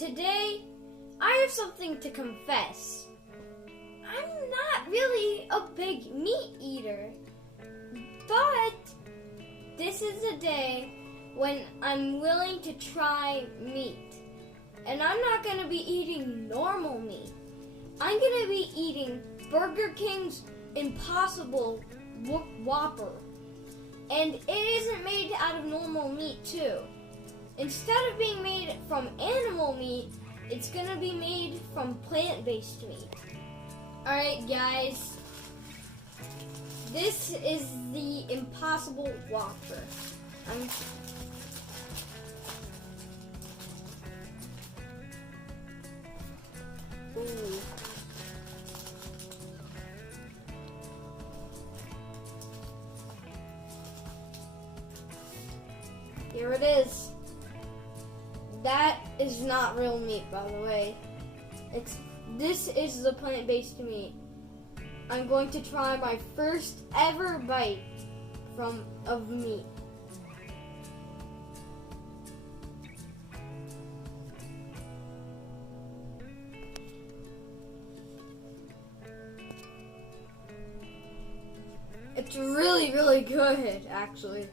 Today, I have something to confess. I'm not really a big meat eater, but this is a day when I'm willing to try meat. And I'm not going to be eating normal meat. I'm going to be eating Burger King's Impossible Whopper. And it isn't made out of normal meat too. Instead of being made from animal meat, it's going to be made from plant-based meat. Alright guys, this is the Impossible Whopper. Ooh. Here it is. That is not real meat, by the way. This is the plant-based meat. I'm going to try my first ever bite of meat. It's really, really good, actually.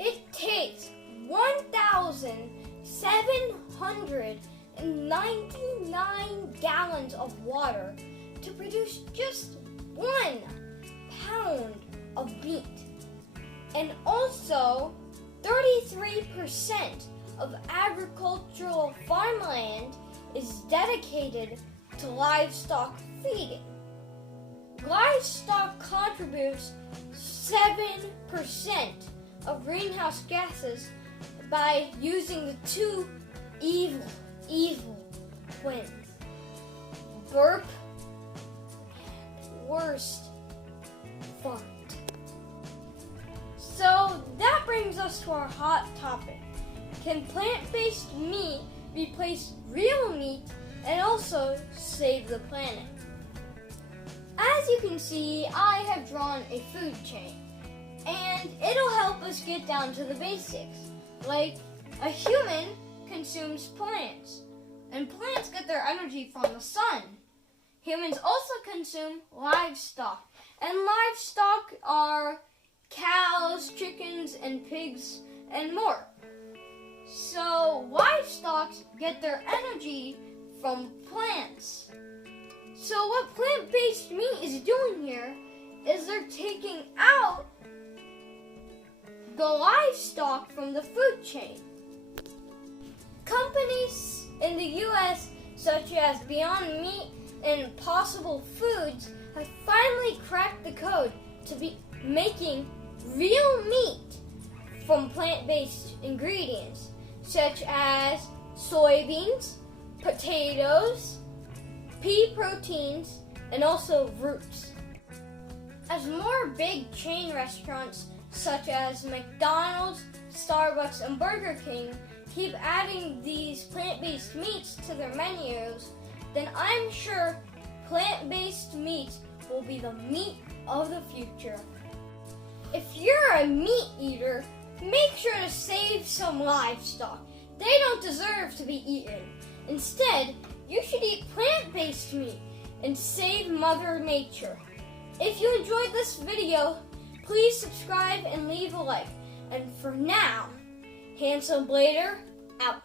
It takes 1,799 gallons of water to produce just 1 pound of meat. And also, 33% of agricultural farmland is dedicated to livestock feeding. Livestock contributes 7% of greenhouse gases by using the two evil twins, burp and worst fart. So that brings us to our hot topic. Can plant-based meat replace real meat and also save the planet? As you can see, I have drawn a food chain, and it'll help us get down to the basics. Like, a human consumes plants, and plants get their energy from the sun. Humans also consume livestock, and livestock are cows, chickens, and pigs, and more. So, livestock get their energy from plants. So what plant-based meat is doing here is they're taking out the livestock from the food chain. Companies in the U.S. such as Beyond Meat and Impossible Foods have finally cracked the code to be making real meat from plant-based ingredients such as soybeans, potatoes, pea proteins, and also roots. As more big chain restaurants such as McDonald's, Starbucks, and Burger King keep adding these plant-based meats to their menus, then I'm sure plant-based meats will be the meat of the future. If you're a meat eater, make sure to save some livestock. They don't deserve to be eaten. Instead, you should eat plant-based meat and save Mother Nature. If you enjoyed this video, please subscribe and leave a like. And for now, Handsome Blader out.